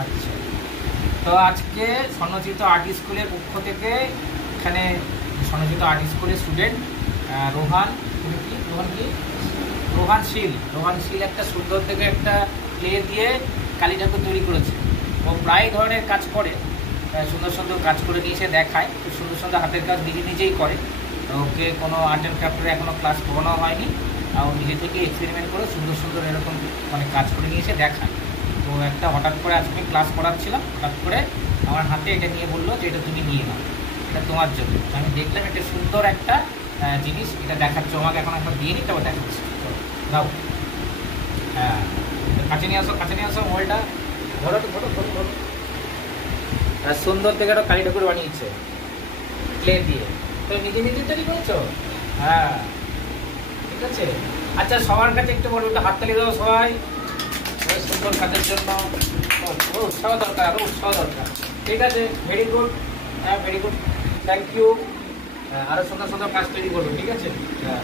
আচ্ছা, তো আজকে স্বর্ণচিত্র আর্ট স্কুলের পক্ষ থেকে এখানে স্বর্ণচিত্র আর্ট স্কুলের স্টুডেন্ট রোহান, তুমি কি রোহান শীল একটা সুন্দর থেকে একটা ক্লে দিয়ে কালী ঠাকুর তৈরি করেছে। ও প্রায় ধরনের কাজ করে, সুন্দর সুন্দর কাজ করে নিয়ে এসে দেখায়, খুব সুন্দর সুন্দর হাতের কাজ নিজেই করে। ওকে কোনো আর্ট অ্যান্ড ক্রাফ্টের এখনও ক্লাস করানো হয়নি, আর ও নিজে থেকে এক্সপেরিমেন্ট করে সুন্দর সুন্দর এরকম মানে কাজ করে নিয়ে এসে দেখায়। তো একটা হঠাৎ করে আজকে আমি ক্লাস করাচ্ছিলাম, হঠাৎ করে আমার হাতে এটা নিয়ে বললো যে এটা তুমি নিয়ে নাও, এটা তোমার জন্য। আমি দেখলাম এটা সুন্দর একটা জিনিস, এটা দেখাচ্ছ আমাকে, এখন একবার দিয়ে নিতে হবে, দেখাচ্ছি দাও। হ্যাঁ, কাছে নিয়ে আসো মোবাইলটা, ধরো। সুন্দর থেকে একটা কালী ঠাকুর বানিয়েছে ক্লে দিয়ে, তো নিজে তৈরি করেছো? হ্যাঁ, ঠিক আছে। আচ্ছা, সবার কাছে একটু বলবো, একটু হাততালি দাও সবাই সুন্দর কাজের জন্য। উৎসাহ দরকার, ঠিক আছে, ভেরি গুড। হ্যাঁ, ভেরি গুড, থ্যাংক ইউ। আরো সুন্দর সুন্দর কাজ তৈরি করবো, ঠিক আছে। হ্যাঁ।